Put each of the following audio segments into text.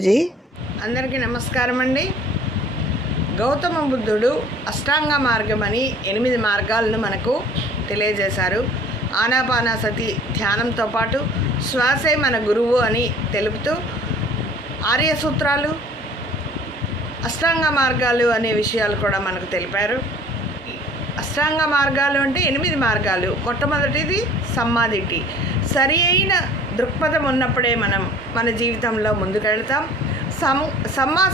ప్రభుజీ. అందరికీ నమస్కారం అండి. గౌతమ బుద్ధుడు అష్టాంగ మార్గం అని 8 మార్గాలను మనకు తెలియజేశారు. ఆనాపానసతి ధ్యానంతో పాటు శ్వాసే మన గురువు అని తెలుపుతూ ఆర్య సూత్రాలు, అష్టాంగ మార్గాలు అనే విషయాలు కూడా మనకు తెలిపారు. అష్టాంగ మార్గాలు అంటే 8 మార్గాలు. మొట్టమొదటిది సమ్మాదిటి. సరి అయిన దృక్పథం ఉన్నప్పుడే మనం మన జీవితంలో ముందుకెళ్తాం. సమ్మా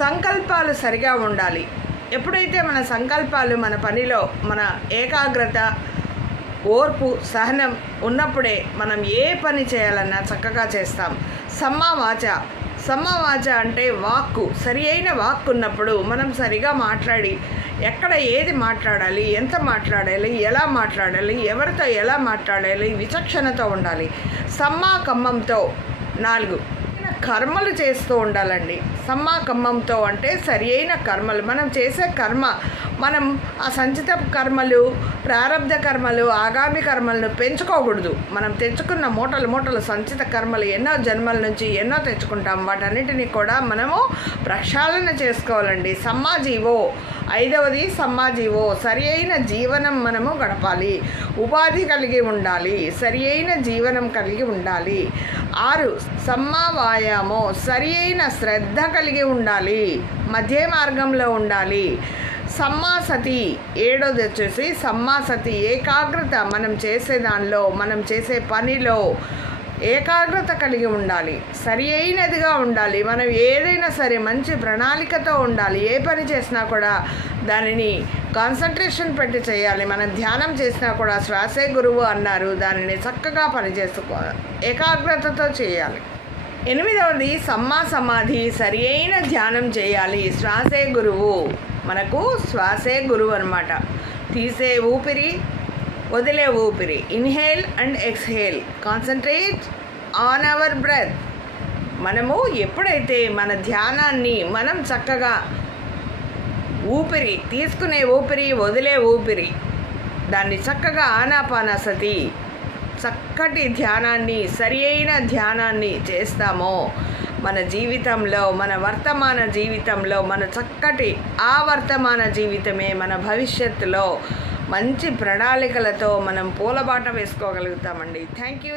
సంకల్పాలు సరిగా ఉండాలి. ఎప్పుడైతే మన సంకల్పాలు మన పనిలో మన ఏకాగ్రత, ఓర్పు, సహనం ఉన్నప్పుడే మనం ఏ పని చేయాలన్నా చక్కగా చేస్తాం. సమ్మవాచ అంటే వాక్కు. సరి అయిన వాక్కు ఉన్నప్పుడు మనం సరిగా మాట్లాడి ఎక్కడ ఏది మాట్లాడాలి, ఎంత మాట్లాడాలి, ఎలా మాట్లాడాలి, ఎవరితో ఎలా మాట్లాడాలి, విచక్షణతో ఉండాలి. కమ్మంతో 4 కర్మలు చేస్తూ ఉండాలండి. కమ్మంతో అంటే సరి అయిన కర్మలు. మనం చేసే కర్మ, మనం ఆ సంచిత కర్మలు, ప్రారబ్ధ కర్మలు, ఆగామి కర్మలను పెంచుకోకూడదు. మనం తెచ్చుకున్న మూటలు సంచిత కర్మలు ఎన్నో జన్మల నుంచి ఎన్నో తెచ్చుకుంటాం. వాటన్నిటిని కూడా మనము ప్రక్షాళన చేసుకోవాలండి. సమ్మాజీవో 5వది సమ్మాజీవో. సరి అయిన జీవనం మనము గడపాలి. ఉపాధి కలిగి ఉండాలి. సరి అయిన జీవనం కలిగి ఉండాలి. 6 సమ్మావాయామో. సరి అయిన శ్రద్ధ కలిగి ఉండాలి. మధ్య మార్గంలో ఉండాలి. సమ్మాసతి 7వది వచ్చేసి సమ్మాసతి. ఏకాగ్రత. మనం చేసే దానిలో, మనం చేసే పనిలో ఏకాగ్రత కలిగి ఉండాలి. సరి అయినదిగా ఉండాలి. మనం ఏదైనా సరే మంచి ప్రణాళికతో ఉండాలి. ఏ పని చేసినా కూడా దానిని కాన్సన్ట్రేషన్ పెట్టి చేయాలి. మనం ధ్యానం చేసినా కూడా శ్వాసే గురువు అన్నారు. దానిని చక్కగా పనిచేసుకోవాలి, ఏకాగ్రతతో చేయాలి. 8వది సమ్మా సమాధి. సరి అయిన ధ్యానం చేయాలి. శ్వాసే గురువు. మనకు శ్వాసే గురువు అన్నమాట. తీసే ఊపిరి, వదిలే ఊపిరి. Inhale and exhale. Concentrate on our breath. మనము ఎప్పుడైతే మన ధ్యానాన్ని మనం చక్కగా ఊపిరి, తీసుకునే ఊపిరి, వదిలే ఊపిరి, దాన్ని చక్కగా ఆనాపానసతి, చక్కటి ధ్యానాన్ని, సరి అయిన ధ్యానాన్ని చేస్తామో మన జీవితంలో, మన వర్తమాన జీవితంలో, మన చక్కటి ఆ వర్తమాన జీవితమే మన భవిష్యత్తులో మంచి ప్రణాళికలతో మనం పూలబాట వేసుకోగలుగుతామండి. Thank you.